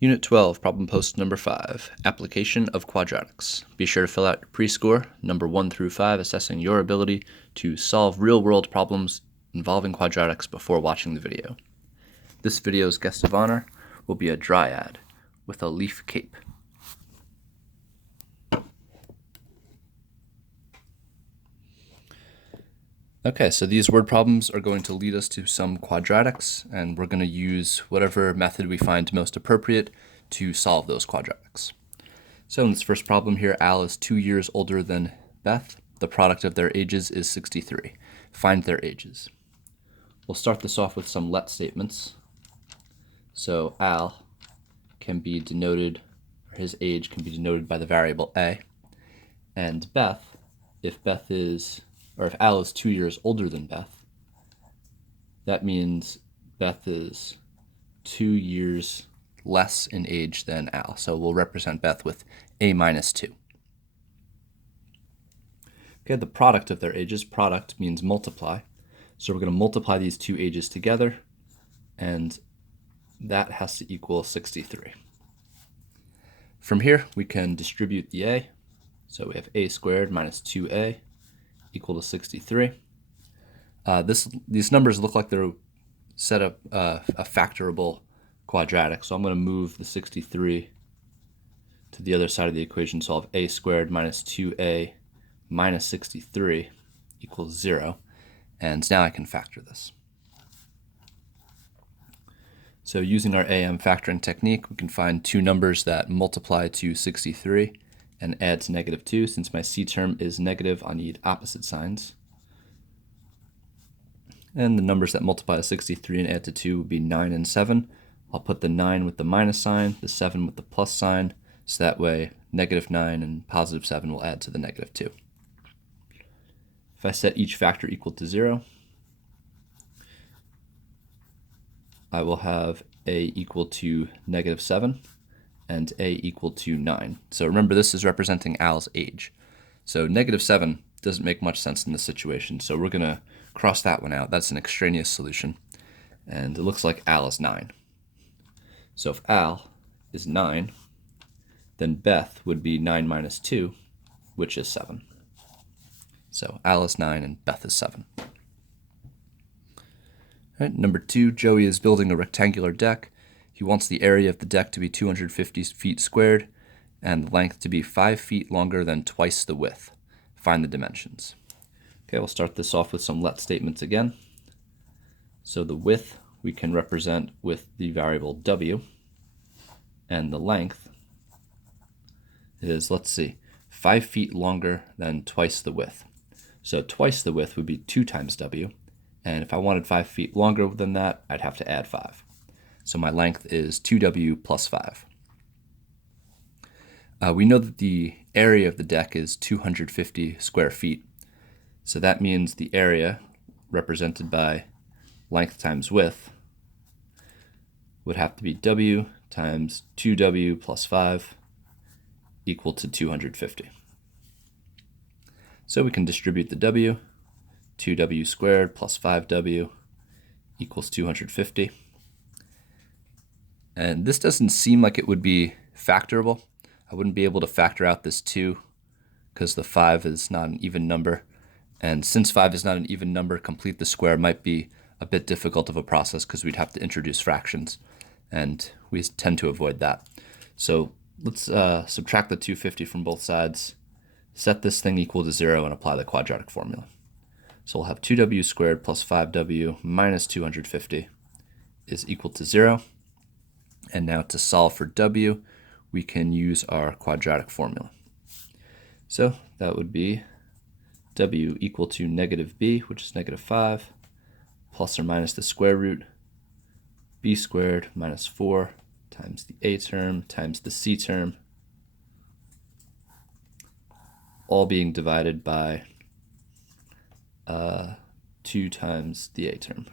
Unit 12, problem post number 5, application of quadratics. Be sure to fill out your pre-score, number 1 through 5, assessing your ability to solve real-world problems involving quadratics before watching the video. This video's guest of honor will be a dryad with a leaf cape. Okay, so these word problems are going to lead us to some quadratics, and we're going to use whatever method we find most appropriate to solve those quadratics. So in this first problem here, Al is 2 years older than Beth. The product of their ages is 63. Find their ages. We'll start this off with some let statements. So Al can be denoted, or his age can be denoted by the variable a. And Beth, if Al is 2 years older than Beth, that means Beth is 2 years less in age than Al. So we'll represent Beth with a minus 2. Okay, the product of their ages, product means multiply. So we're going to multiply these two ages together, and that has to equal 63. From here, we can distribute the a. So we have a squared minus 2a equal to 63. These numbers look like they're set up a factorable quadratic, so I'm going to move the 63 to the other side of the equation. So I'll have a squared minus 2a minus 63 equals 0, and now I can factor this. So using our AM factoring technique, we can find two numbers that multiply to 63 and add to negative 2. Since my c term is negative, I need opposite signs. And the numbers that multiply to 63 and add to 2 would be 9 and 7. I'll put the 9 with the minus sign, the 7 with the plus sign, so that way negative 9 and positive 7 will add to the negative 2. If I set each factor equal to 0, I will have a equal to negative 7 and a equal to 9. So remember, this is representing Al's age. So negative 7 doesn't make much sense in this situation, so we're going to cross that one out. That's an extraneous solution, and it looks like Al is 9. So if Al is 9, then Beth would be 9 minus 2, which is 7. So Al is 9 and Beth is 7. All right, number 2, Joey is building a rectangular deck. He wants the area of the deck to be 250 feet squared and the length to be 5 feet longer than twice the width. Find the dimensions. Okay, we'll start this off with some let statements again. So the width we can represent with the variable w, and the length is, 5 feet longer than twice the width. So twice the width would be 2 times w, and if I wanted 5 feet longer than that, I'd have to add 5. So my length is 2w plus 5. We know that the area of the deck is 250 square feet. So that means the area, represented by length times width, would have to be w times 2w plus 5 equal to 250. So we can distribute the w. 2w squared plus 5w equals 250. And this doesn't seem like it would be factorable. I wouldn't be able to factor out this 2 because the 5 is not an even number. And since 5 is not an even number, complete the square might be a bit difficult of a process because we'd have to introduce fractions, and we tend to avoid that. So let's subtract the 250 from both sides, set this thing equal to 0, and apply the quadratic formula. So we'll have 2w squared plus 5w minus 250 is equal to 0. And now to solve for w, we can use our quadratic formula. So that would be w equal to negative b, which is negative 5, plus or minus the square root, b squared minus 4 times the a term times the c term, all being divided by 2 times the a term.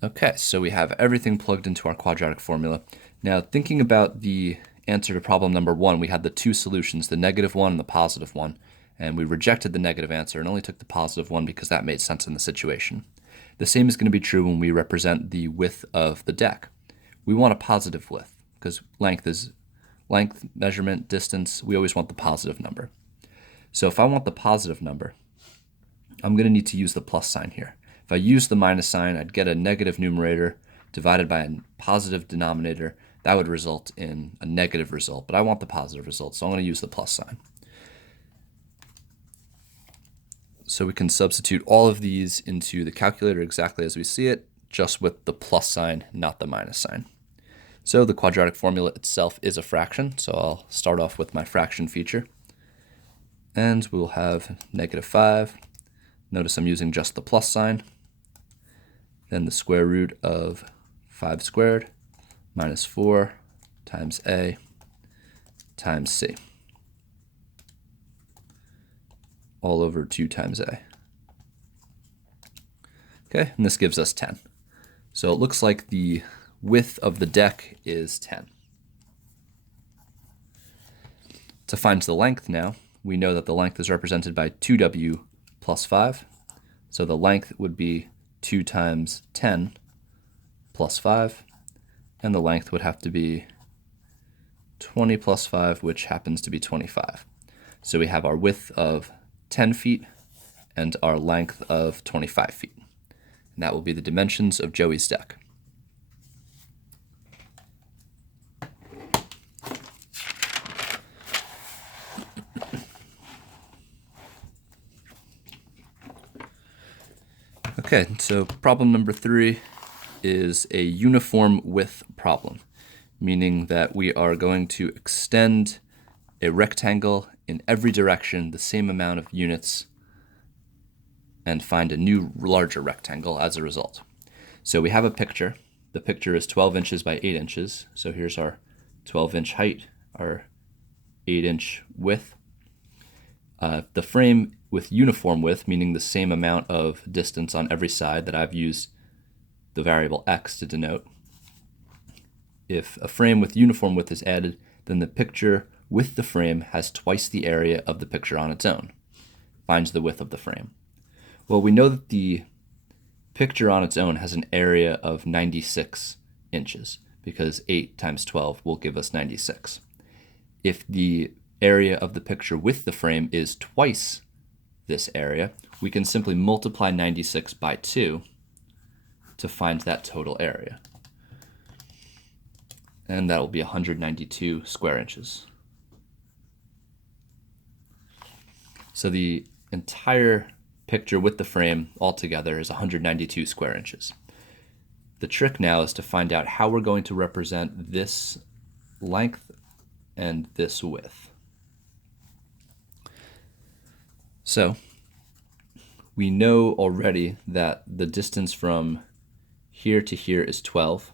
Okay, so we have everything plugged into our quadratic formula. Now, thinking about the answer to problem number 1, we had the two solutions, the negative one and the positive one, and we rejected the negative answer and only took the positive one because that made sense in the situation. The same is going to be true when we represent the width of the deck. we want a positive width because length is length, measurement, distance. We always want the positive number. So if I want the positive number, I'm going to need to use the plus sign here. If I use the minus sign, I'd get a negative numerator divided by a positive denominator. That would result in a negative result, but I want the positive result, so I'm going to use the plus sign. So we can substitute all of these into the calculator exactly as we see it, just with the plus sign, not the minus sign. So the quadratic formula itself is a fraction, so I'll start off with my fraction feature. And we'll have -5. Notice I'm using just the plus sign. Then the square root of 5 squared minus 4 times a times c, all over 2 times a. Okay, and this gives us 10. So it looks like the width of the deck is 10. To find the length now, we know that the length is represented by 2w plus 5. So the length would be 2 times 10 plus 5. And the length would have to be 20 plus 5, which happens to be 25. So we have our width of 10 feet and our length of 25 feet. And that will be the dimensions of Joey's deck. Okay, so problem number 3 is a uniform width problem, meaning that we are going to extend a rectangle in every direction the same amount of units and find a new larger rectangle as a result. So we have a picture. The picture is 12 inches by 8 inches. So here's our 12-inch height, our 8-inch width. The frame with uniform width, meaning the same amount of distance on every side that I've used the variable x to denote. If a frame with uniform width is added, then the picture with the frame has twice the area of the picture on its own. Finds the width of the frame. Well, we know that the picture on its own has an area of 96 inches because 8 times 12 will give us 96. If the area of the picture with the frame is twice this area, we can simply multiply 96 by 2 to find that total area. And that will be 192 square inches. So the entire picture with the frame altogether is 192 square inches. The trick now is to find out how we're going to represent this length and this width. So we know already that the distance from here to here is 12,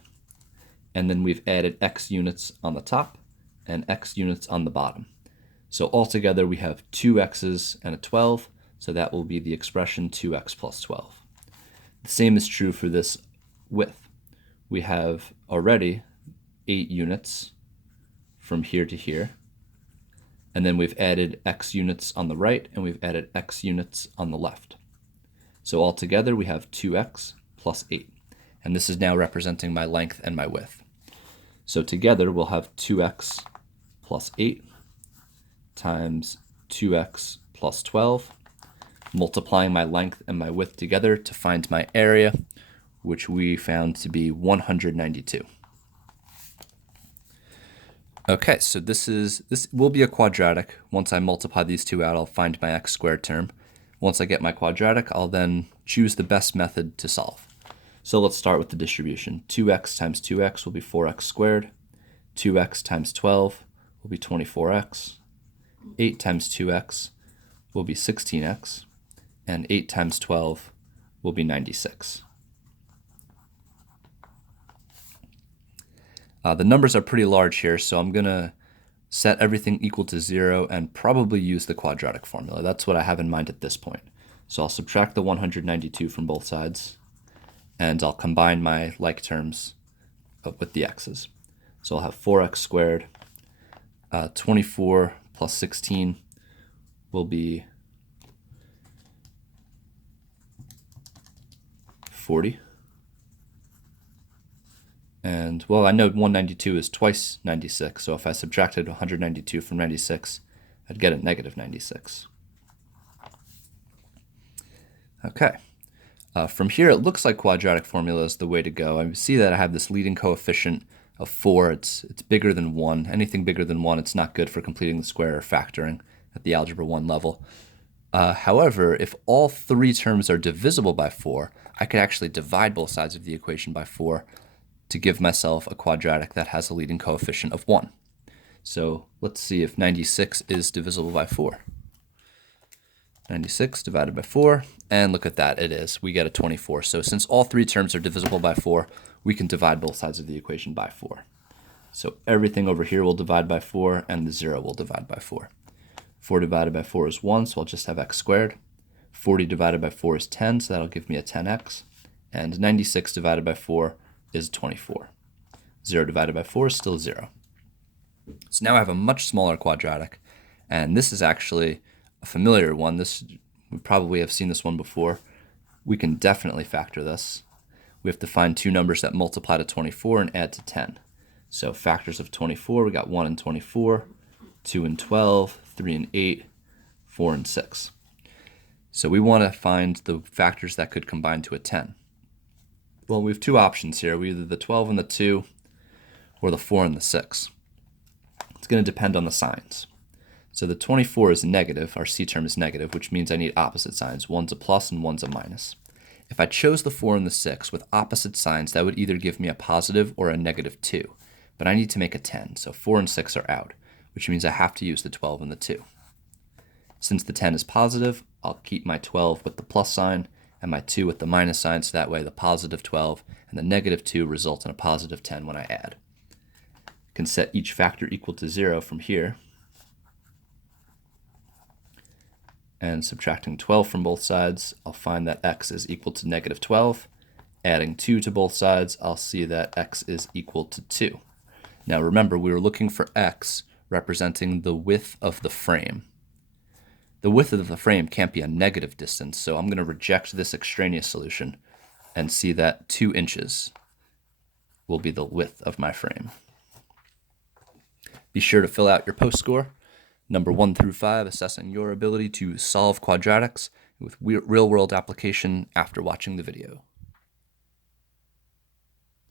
and then we've added x units on the top and x units on the bottom. So altogether we have 2 x's and a 12, so that will be the expression 2x plus 12. The same is true for this width. We have already 8 units from here to here, and then we've added x units on the right and we've added x units on the left. So altogether we have 2x plus 8, and this is now representing my length and my width. So together we'll have 2x plus 8 times 2x plus 12, multiplying my length and my width together to find my area, which we found to be 192. Okay, so this will be a quadratic. Once I multiply these two out, I'll find my x squared term. Once I get my quadratic, I'll then choose the best method to solve. So let's start with the distribution. 2x times 2x will be 4x squared. 2x times 12 will be 24x. 8 times 2x will be 16x. And 8 times 12 will be 96. The numbers are pretty large here, so I'm going to set everything equal to 0 and probably use the quadratic formula. That's what I have in mind at this point. So I'll subtract the 192 from both sides, and I'll combine my like terms with the x's. So I'll have 4x squared. 24 plus 16 will be 40. And, well, I know 192 is twice 96, so if I subtracted 192 from 96, I'd get a negative 96. Okay. From here, it looks like quadratic formula is the way to go. I see that I have this leading coefficient of 4. It's bigger than 1. Anything bigger than 1, it's not good for completing the square or factoring at the Algebra 1 level. However, if all 3 terms are divisible by 4, I could actually divide both sides of the equation by 4 to give myself a quadratic that has a leading coefficient of 1. So let's see if 96 is divisible by 4. 96 divided by 4, and look at that, it is. We get a 24. So since all 3 terms are divisible by 4, we can divide both sides of the equation by 4. So everything over here will divide by 4, and the 0 will divide by 4. 4 divided by 4 is 1, so I'll just have x squared. 40 divided by 4 is 10, so that'll give me a 10x. And 96 divided by 4 is 24. 0 divided by 4 is still 0. So now I have a much smaller quadratic, and this is actually a familiar one. We probably have seen this one before. We can definitely factor this. We have to find 2 numbers that multiply to 24 and add to 10. So factors of 24, we got 1 and 24, 2 and 12, 3 and 8, 4 and 6. So we want to find the factors that could combine to a 10. Well, we have 2 options here. We either the 12 and the 2 or the 4 and the 6. It's going to depend on the signs. So the 24 is negative, our C term is negative, which means I need opposite signs. One's a plus and one's a minus. If I chose the 4 and the 6 with opposite signs, that would either give me a positive or a negative 2. But I need to make a 10, so 4 and 6 are out, which means I have to use the 12 and the 2. Since the 10 is positive, I'll keep my 12 with the plus sign and my 2 with the minus sign, so that way the positive 12 and the negative 2 result in a positive 10 when I add. I can set each factor equal to 0 from here. And subtracting 12 from both sides, I'll find that x is equal to negative 12. Adding 2 to both sides, I'll see that x is equal to 2. Now remember, we were looking for x representing the width of the frame. The width of the frame can't be a negative distance, so I'm going to reject this extraneous solution and see that 2 inches will be the width of my frame. Be sure to fill out your post score. Number 1 through 5, assessing your ability to solve quadratics with real-world application after watching the video.